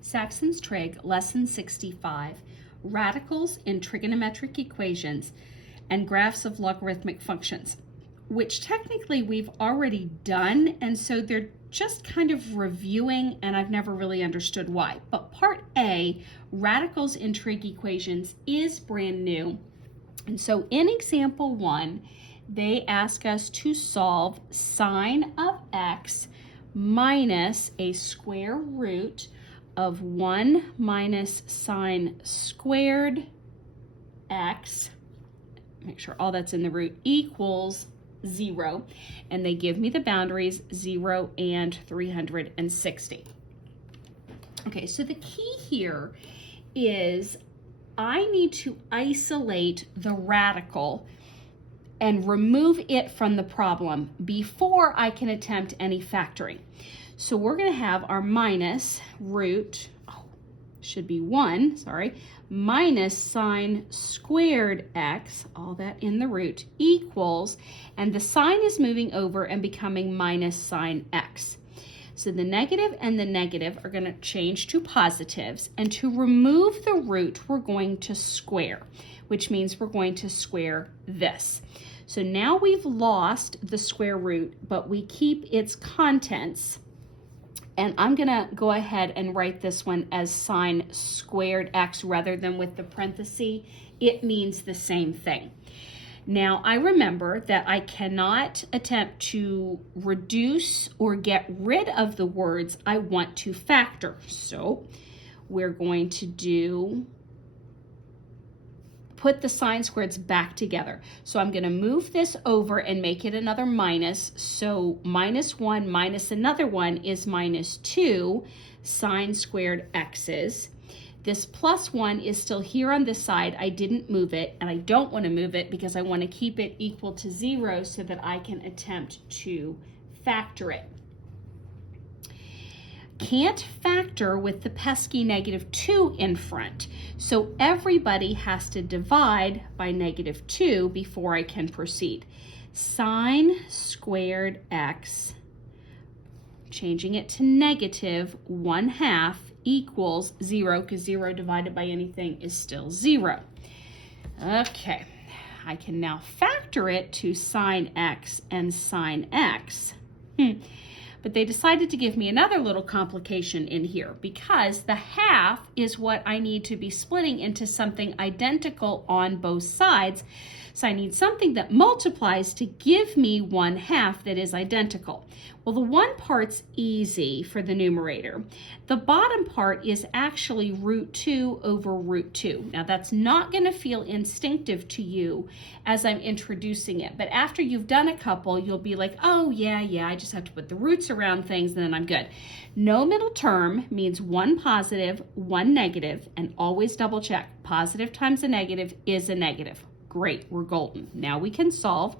Saxon's Trig, Lesson 65, Radicals in Trigonometric Equations and Graphs of Logarithmic Functions, which technically we've already done, and so they're just kind of reviewing, and I've never really understood why. But part A, Radicals in Trig Equations, is brand new. And so in example 1, they ask us to solve sine of x minus a square root of 1 minus sine squared x, make sure all that's in the root, equals 0. And they give me the boundaries 0 and 360. Okay, so the key here is I need to isolate the radical and remove it from the problem before I can attempt any factoring. So we're going to have our minus root, should be 1, sorry, minus sine squared x, all that in the root, equals, and the sign is moving over and becoming minus sine x. So the negative and the negative are going to change to positives, and to remove the root, we're going to square, which means we're going to square this. So now we've lost the square root, but we keep its contents. And I'm going to go ahead and write this one as sine squared x rather than with the parenthesis. It means the same thing. Now, I remember that I cannot attempt to reduce or get rid of the words I want to factor. So we're going to put the sine squareds back together. So I'm going to move this over and make it another minus. So minus 1 minus another 1 is minus 2 sine squared x's. This plus 1 is still here on this side. I didn't move it, and I don't want to move it because I want to keep it equal to 0 so that I can attempt to factor it. Can't factor with the pesky negative 2 in front. So everybody has to divide by negative 2 before I can proceed. Sine squared x, changing it to negative 1/2 equals 0, because 0 divided by anything is still 0. Okay, I can now factor it to sine x and sine x. But they decided to give me another little complication in here because the half is what I need to be splitting into something identical on both sides. So I need something that multiplies to give me 1/2 that is identical. Well, the one part's easy for the numerator. The bottom part is actually root 2 over root 2. Now that's not going to feel instinctive to you as I'm introducing it, but after you've done a couple, you'll be like, oh yeah, I just have to put the roots around things and then I'm good. No middle term means 1 positive, 1 negative, and always double check. Positive times a negative is a negative. Great, we're golden. Now we can solve.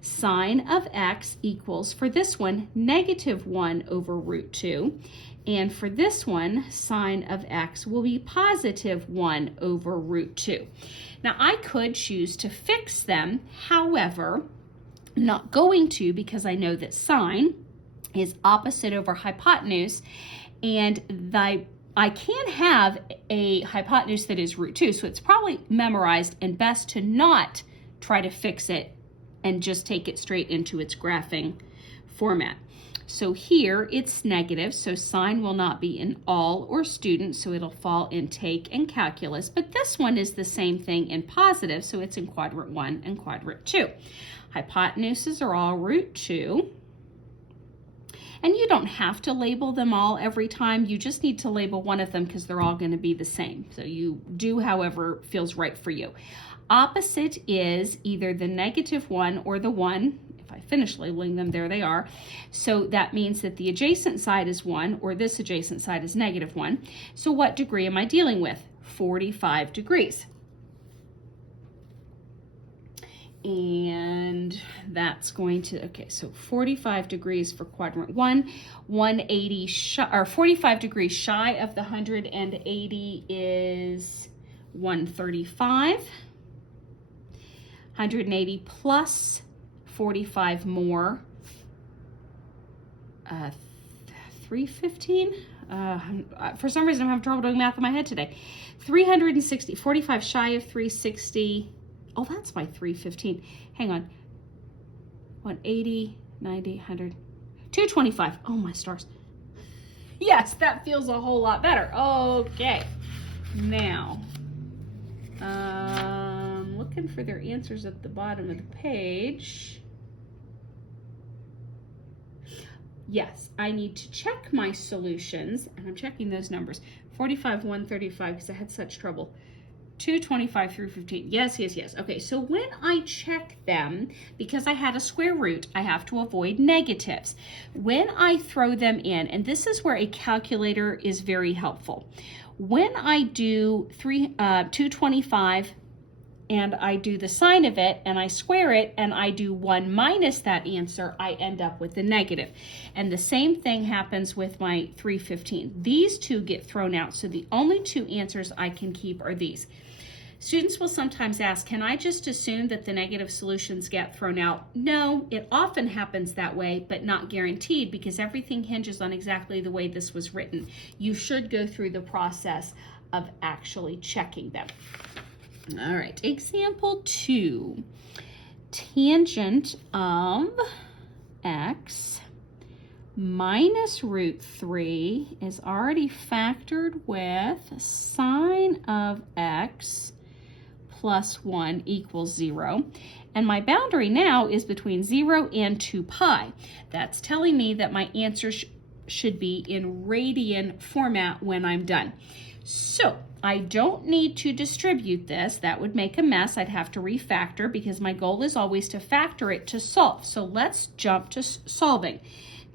Sine of x equals, for this one, negative 1 over root 2. And for this one, sine of x will be positive 1 over root 2. Now I could choose to fix them. However, I'm not going to because I know that sine is opposite over hypotenuse, and I can have a hypotenuse that is root 2, so it's probably memorized and best to not try to fix it and just take it straight into its graphing format. So here it's negative, so sine will not be in all or student, so it'll fall in take and calculus, but this one is the same thing in positive, so it's in quadrant 1 and quadrant 2. Hypotenuses are all root 2. And you don't have to label them all every time. You just need to label one of them because they're all going to be the same. So you do however feels right for you. Opposite is either the negative 1 or the 1. If I finish labeling them, there they are. So that means that the adjacent side is 1 or this adjacent side is negative 1. So what degree am I dealing with? 45 degrees. And that's going to, okay, so 45 degrees for quadrant 1, 180 or 45 degrees shy of the 180 is 135. 180 plus 45 more, 315. For some reason, I'm having trouble doing math in my head today. 360, 45 shy of 360. Oh, that's my 315. Hang on. 180, 90, 100, 225. Oh, my stars. Yes, that feels a whole lot better. Okay. Now, looking for their answers at the bottom of the page. Yes, I need to check my solutions, and I'm checking those numbers. 45, 135, because I had such trouble. 225 through 15. Yes, yes, yes. Okay, so when I check them, because I had a square root, I have to avoid negatives. When I throw them in, and this is where a calculator is very helpful. When I do 225 and I do the sign of it and I square it and I do 1 minus that answer, I end up with a negative. And the same thing happens with my 315. These two get thrown out, so the only two answers I can keep are these. Students will sometimes ask, can I just assume that the negative solutions get thrown out? No, it often happens that way, but not guaranteed, because everything hinges on exactly the way this was written. You should go through the process of actually checking them. All right, example 2. Tangent of x minus root 3 is already factored with sine of x plus 1 equals 0. And my boundary now is between 0 and 2 pi. That's telling me that my answer should be in radian format when I'm done. So I don't need to distribute this. That would make a mess. I'd have to refactor, because my goal is always to factor it to solve. So let's jump to solving.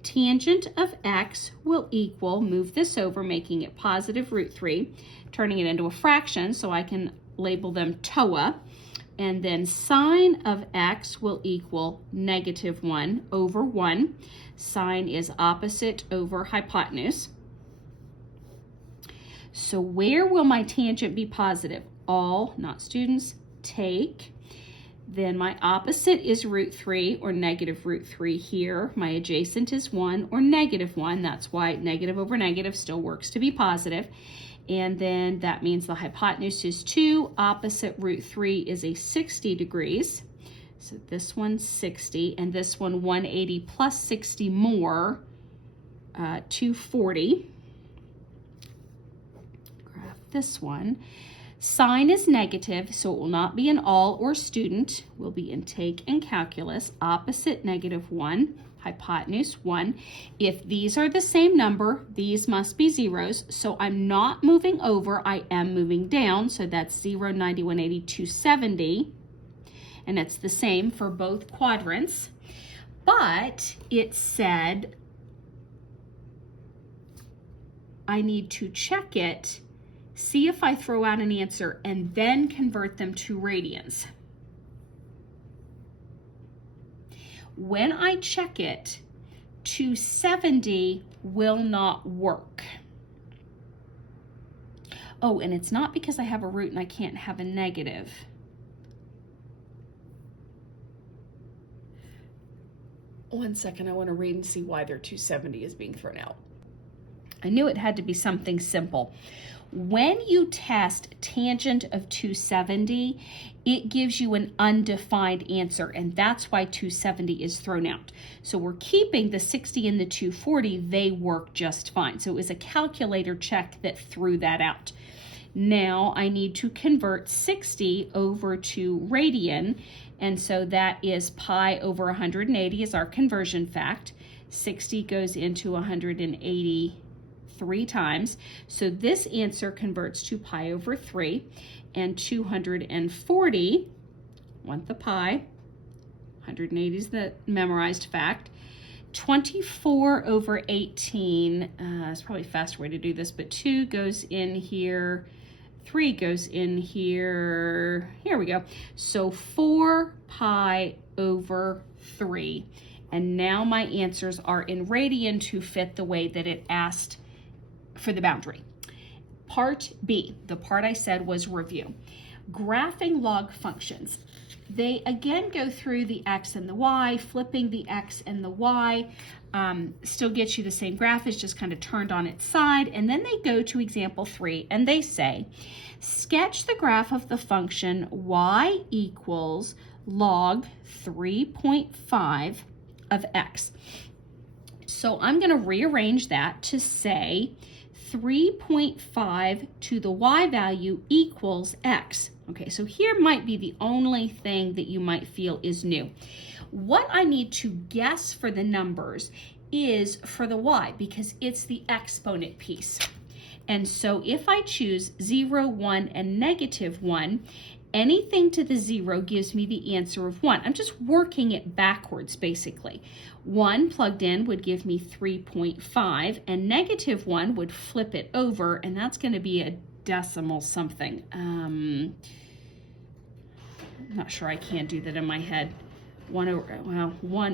Tangent of x will equal, move this over, making it positive root 3, turning it into a fraction so I can label them TOA. And then sine of x will equal negative 1 over 1. Sine is opposite over hypotenuse. So where will my tangent be positive? All, not students, take. Then my opposite is root 3 or negative root 3 here. My adjacent is 1 or negative 1. That's why negative over negative still works to be positive. And then that means the hypotenuse is 2. Opposite root 3 is a 60 degrees. So this one's 60, and this one 180 plus 60 more, 240. Graph this one. Sine is negative, so it will not be in all or student. It will be in take and calculus. Opposite negative 1, hypotenuse 1. If these are the same number, these must be zeros. So I'm not moving over, I am moving down. So that's 0, 90, 180, 270. And it's the same for both quadrants. But it said I need to check it, see if I throw out an answer, and then convert them to radians. When I check it, 270 will not work. Oh, and it's not because I have a root and I can't have a negative. One second, I want to read and see why their 270 is being thrown out. I knew it had to be something simple. When you test tangent of 270, it gives you an undefined answer, and that's why 270 is thrown out. So we're keeping the 60 and the 240, they work just fine. So it was a calculator check that threw that out. Now I need to convert 60 over to radian, and so that is pi over 180 is our conversion fact. 60 goes into 180 3 times. So this answer converts to pi over 3, and 240, want the pi, 180 is the memorized fact. 24 over 18, it's probably a faster way to do this, but 2 goes in here, 3 goes in here, here we go. So 4 pi over 3. And now my answers are in radian to fit the way that it asked for the boundary. Part B, the part I said was review. Graphing log functions. they again go through the x and the y, flipping the x and the y. Still gets you the same graph, it's just kind of turned on its side. And then they go to example 3 and they say, sketch the graph of the function y equals log 3.5 of x. So I'm going to rearrange that to say 3.5 to the y value equals x. Okay, so here might be the only thing that you might feel is new. What I need to guess for the numbers is for the y, because it's the exponent piece. And so if I choose 0, 1, and -1, anything to the 0 gives me the answer of 1. I'm just working it backwards, basically. 1 plugged in would give me 3.5, and -1 would flip it over, and that's going to be a decimal something. I'm not sure, I can't do that in my head. 1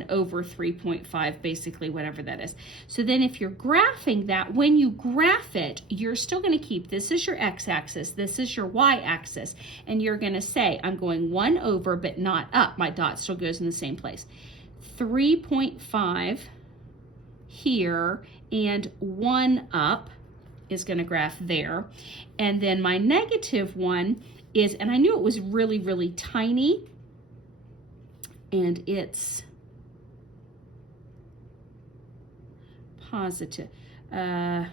over 3.5, basically, whatever that is. So then if you're graphing that, when you graph it, you're still going to keep, this is your x-axis, this is your y-axis, and you're going to say, I'm going 1 over, but not up. My dot still goes in the same place. 3.5 here, and 1 up is going to graph there. And then my -1 is, and I knew it was really, really tiny, and it's positive. I'm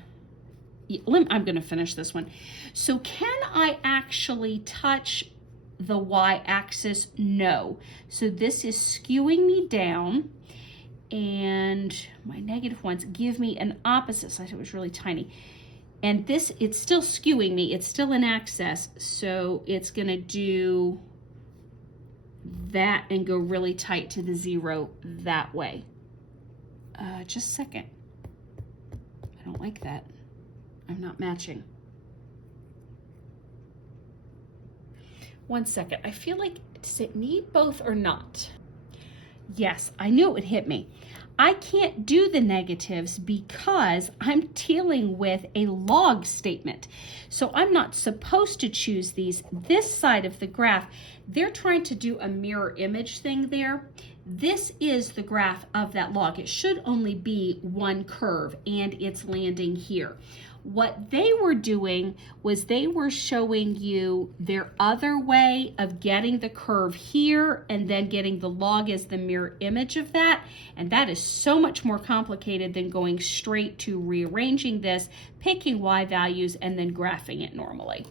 going to finish this one. So can I actually touch the y-axis? No. So this is skewing me down, and my -1s give me an opposite side. So it was really tiny. And this, it's still skewing me. It's still an axis. So it's going to do that and go really tight to the 0 that way. Just a second. I don't like that. I'm not matching. One second. I feel like, does it need both or not? Yes, I knew it would hit me. I can't do the negatives because I'm dealing with a log statement. So I'm not supposed to choose these. This side of the graph, they're trying to do a mirror image thing there. This is the graph of that log. It should only be one curve, and it's landing here. What they were doing was they were showing you their other way of getting the curve here and then getting the log as the mirror image of that. And that is so much more complicated than going straight to rearranging this, picking y values, and then graphing it normally.